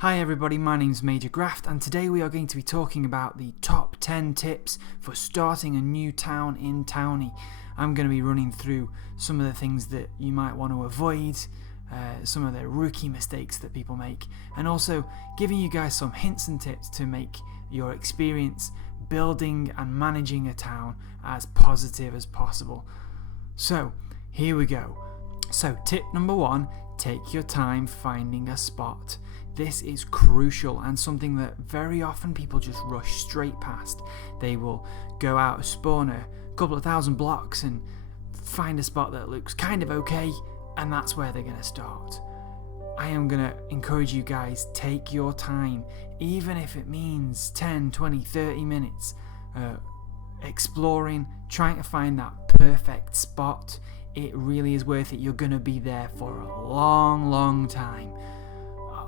Hi everybody, my name's Major Graft and today we are going to be talking about the top 10 tips for starting a new town in Towny. I'm going to be running through some of the things that you might want to avoid, some of the rookie mistakes that people make, and also giving you guys some hints and tips to make your experience building and managing a town as positive as possible. So, here we go. So, tip number 1, take your time finding a spot. This is crucial and something that very often people just rush straight past. They will go out, spawn a couple of thousand blocks and find a spot that looks kind of okay, and that's where they're going to start. I am going to encourage you guys, take your time, even if it means 10, 20, 30 minutes exploring, trying to find that perfect spot. It really is worth it. You're going to be there for a long, long time.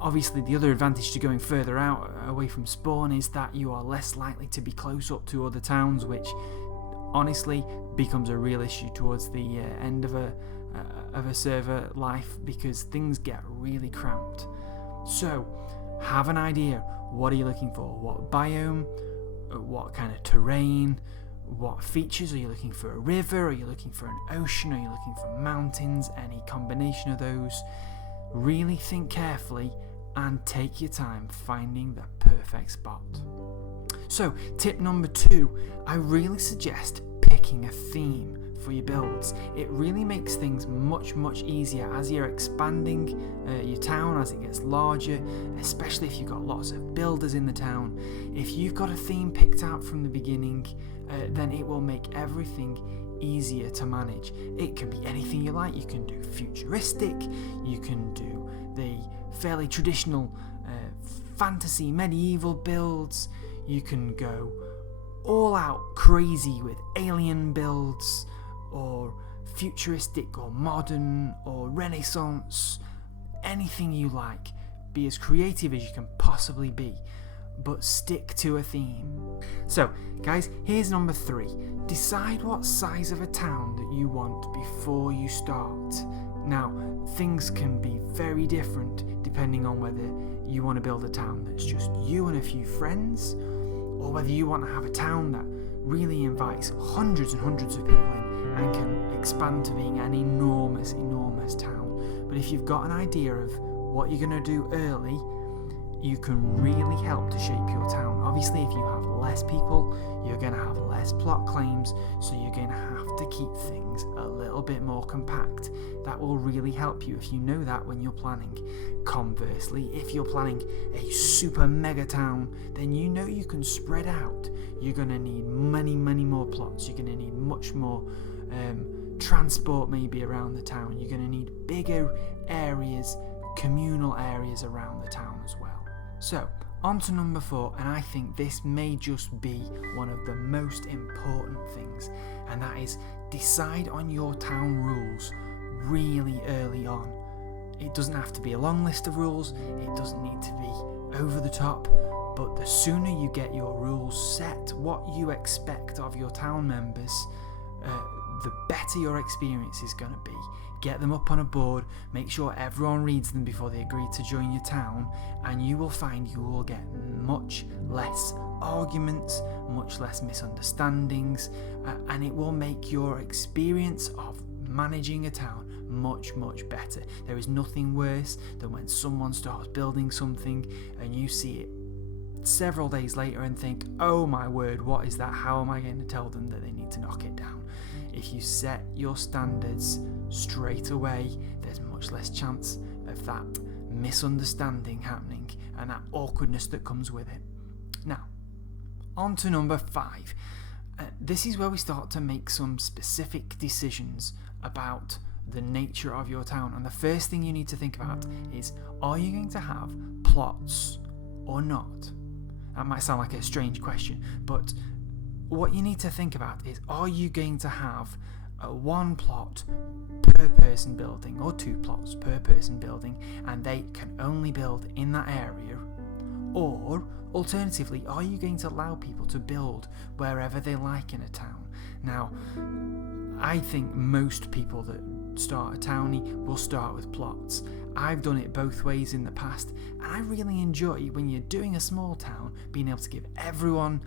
Obviously, the other advantage to going further out away from spawn is that you are less likely to be close up to other towns, which honestly becomes a real issue towards the end of a server life because things get really cramped. So, have an idea. What are you looking for? What biome? What kind of terrain? What features? Are you looking for a river? Are you looking for an ocean? Are you looking for mountains? Any combination of those? Really think carefully and take your time finding the perfect spot. So, tip number 2, I really suggest picking a theme for your builds. It really makes things much easier as you're expanding your town, as it gets larger, especially if you've got lots of builders in the town. If you've got a theme picked out from the beginning, then it will make everything easier to manage. It can be anything you like. You can do futuristic, you can do the fairly traditional fantasy medieval builds, you can go all out crazy with alien builds, or futuristic or modern or renaissance, anything you like. Be as creative as you can possibly be, but stick to a theme. So guys, here's number 3. Decide what size of a town that you want before you start. Now, things can be very different depending on whether you want to build a town that's just you and a few friends, or whether you want to have a town that really invites hundreds and hundreds of people in and can expand to being an enormous town. But if you've got an idea of what you're going to do early, you can really help to shape your town. Obviously, if you have less people, you're going to have less plot claims, so you're going to have to keep things a little bit more compact. That will really help you if you know that when you're planning. Conversely, if you're planning a super mega town, then you know you can spread out. You're going to need many more plots. You're going to need much more transport maybe around the town. You're going to need bigger areas, communal areas around the town as well. So, on to number 4, and I think this may just be one of the most important things, and that is decide on your town rules really early on. It doesn't have to be a long list of rules, it doesn't need to be over the top, but the sooner you get your rules set, what you expect of your town members, the better your experience is going to be. Get them up on a board, make sure everyone reads them before they agree to join your town, and you will find you will get much less arguments, much less misunderstandings, and it will make your experience of managing a town much better. There is nothing worse than when someone starts building something and you see it several days later and think, oh my word, what is that? How am I going to tell them that they need to knock it down? If you set your standards straight away, there's much less chance of that misunderstanding happening and that awkwardness that comes with it. Now, on to number 5. This is where we start to make some specific decisions about the nature of your town, and the first thing you need to think about is, are you going to have plots or not? That might sound like a strange question, but what you need to think about is, are you going to have a 1 plot per person building or 2 plots per person building, and they can only build in that area? Or alternatively, are you going to allow people to build wherever they like in a town? Now, I think most people that start a townie, we'll start with plots. I've done it both ways in the past, and I really enjoy when you're doing a small town being able to give everyone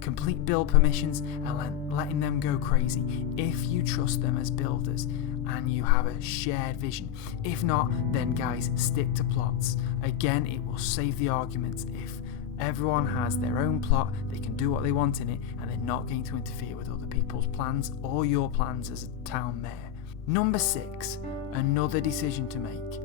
complete build permissions and letting them go crazy if you trust them as builders and you have a shared vision. If not, then guys, stick to plots. Again, it will save the arguments. If everyone has their own plot, they can do what they want in it, and they're not going to interfere with other people's plans or your plans as a town mayor. Number 6, another decision to make.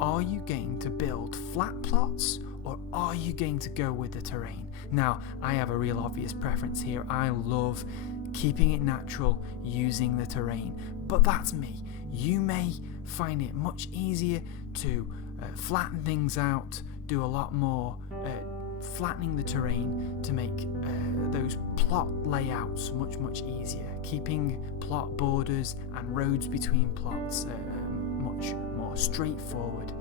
Are you going to build flat plots, or are you going to go with the terrain? Now, I have a real obvious preference here. I love keeping it natural, using the terrain, but that's me. You may find it much easier to flatten things out, do a lot more flattening the terrain to make those plot layouts much easier, keeping plot borders and roads between plots much more straightforward.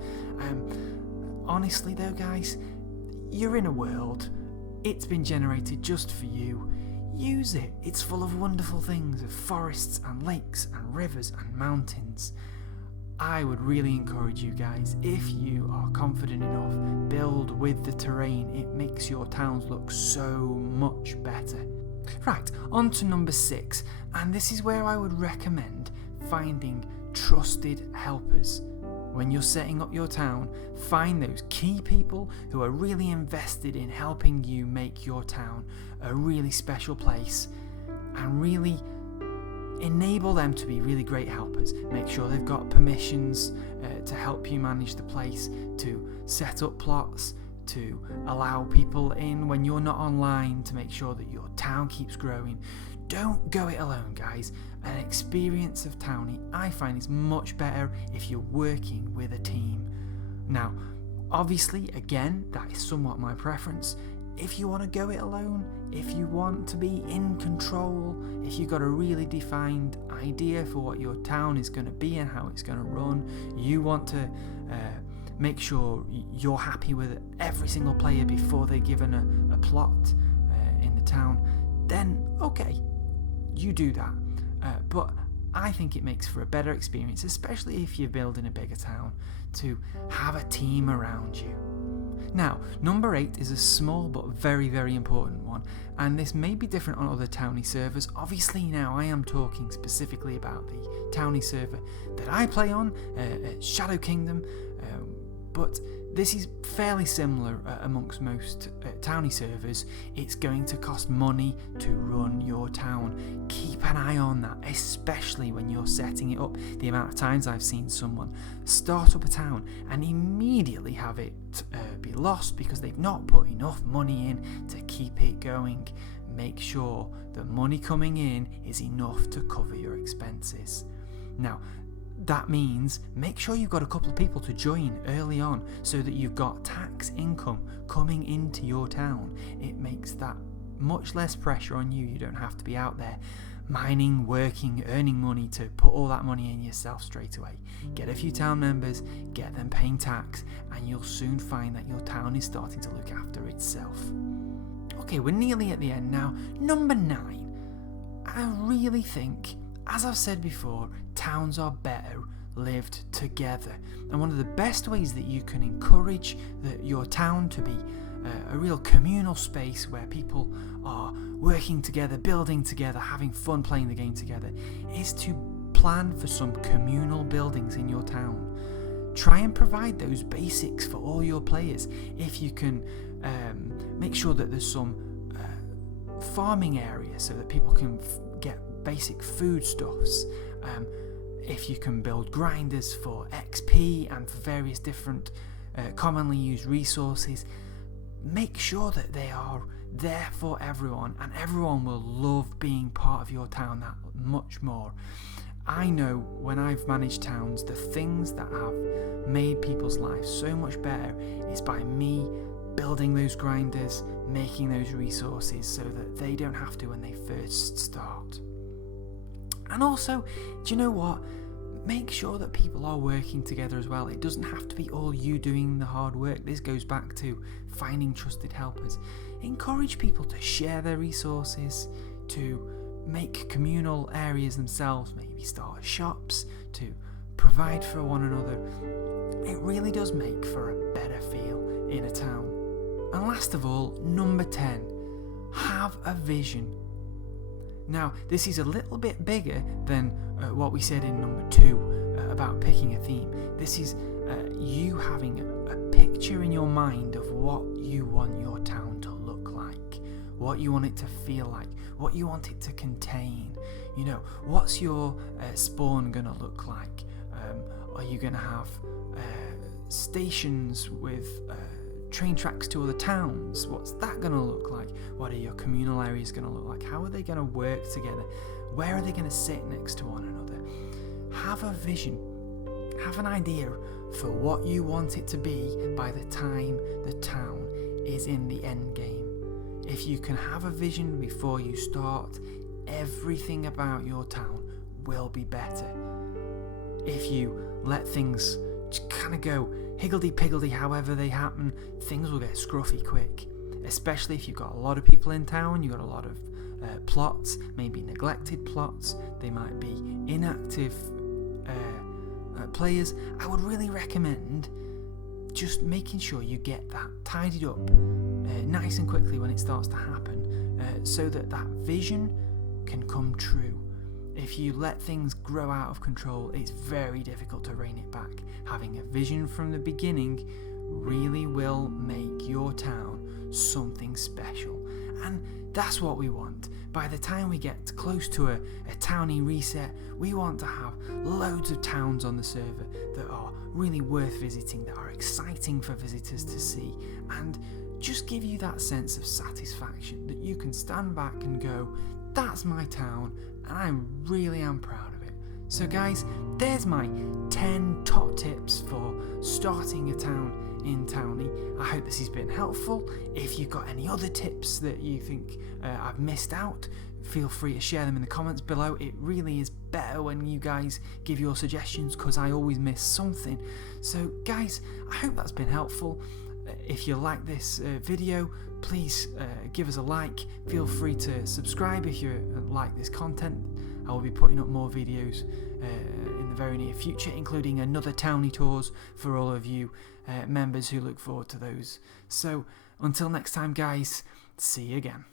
Honestly though guys, you're in a world, it's been generated just for you. Use it. It's full of wonderful things, of forests and lakes and rivers and mountains. I would really encourage you guys, if you are confident enough, build with the terrain. It makes your towns look so much better. Right, on to number 6, and this is where I would recommend finding trusted helpers. When you're setting up your town, find those key people who are really invested in helping you make your town a really special place, and really enable them to be really great helpers. Make sure they've got permissions to help you manage the place, to set up plots, to allow people in when you're not online, to make sure that your town keeps growing. Don't go it alone, guys. An experience of townie, I find, is much better if you're working with a team. Now, obviously, again, that is somewhat my preference. If you want to go it alone, if you want to be in control, if you've got a really defined idea for what your town is going to be and how it's going to run, you want to make sure you're happy with every single player before they're given a plot in the town, then okay, you do that. But I think it makes for a better experience, especially if you're building a bigger town, to have a team around you. Now, number 8 is a small but very important one, and this may be different on other townie servers. Obviously now I am talking specifically about the townie server that I play on, Shadow Kingdom, but this is fairly similar amongst most townie servers. It's going to cost money to run your town. Keep an eye on that, especially when you're setting it up. The amount of times I've seen someone start up a town and immediately have it be lost because they've not put enough money in to keep it going. Make sure the money coming in is enough to cover your expenses. Now, that means make sure you've got a couple of people to join early on so that you've got tax income coming into your town. It makes that much less pressure on you. You don't have to be out there mining, working, earning money to put all that money in yourself straight away. Get a few town members, get them paying tax, and you'll soon find that your town is starting to look after itself. Okay, we're nearly at the end now. Number 9. I really think, as I've said before, towns are better lived together. And one of the best ways that you can encourage your town to be a real communal space where people are working together, building together, having fun playing the game together, is to plan for some communal buildings in your town. Try and provide those basics for all your players. If you can make sure that there's some farming area so that people can get basic foodstuffs. If you can build grinders for XP and for various different commonly used resources, make sure that they are there for everyone, and everyone will love being part of your town that much more. I know when I've managed towns, the things that have made people's lives so much better is by me building those grinders, making those resources so that they don't have to when they first start. And also, do you know what? Make sure that people are working together as well. It doesn't have to be all you doing the hard work. This goes back to finding trusted helpers. Encourage people to share their resources, to make communal areas themselves, maybe start shops to provide for one another. It really does make for a better feel in a town. And last of all, number 10, have a vision. Now, this is a little bit bigger than what we said in number 2 about picking a theme. This is you having a picture in your mind of what you want your town to look like, what you want it to feel like, what you want it to contain. You know, what's your spawn going to look like? Are you going to have stations with train tracks to other towns? What's that going to look like? What are your communal areas going to look like? How are they going to work together? Where are they going to sit next to one another? Have a vision. Have an idea for what you want it to be by the time the town is in the end game. If you can have a vision before you start, everything about your town will be better. If you let things just kind of go higgledy-piggledy however they happen, things will get scruffy quick. Especially if you've got a lot of people in town, you've got a lot of plots, maybe neglected plots, they might be inactive players. I would really recommend just making sure you get that tidied up nice and quickly when it starts to happen, so that that vision can come true. If you let things grow out of control, it's very difficult to rein it back. Having a vision from the beginning really will make your town something special. And that's what we want. By the time we get close to a towny reset, we want to have loads of towns on the server that are really worth visiting, that are exciting for visitors to see, and just give you that sense of satisfaction that you can stand back and go, that's my town, and I really am proud of it. So guys, there's my 10 top tips for starting a town in Towny. I hope this has been helpful. If you've got any other tips that you think I've missed out, feel free to share them in the comments below. It really is better when you guys give your suggestions, because I always miss something. So guys, I hope that's been helpful. If you like this video, please give us a like. Feel free to subscribe if you like this content. I will be putting up more videos in the very near future, including another Towny tours for all of you members who look forward to those. So until next time guys, see you again.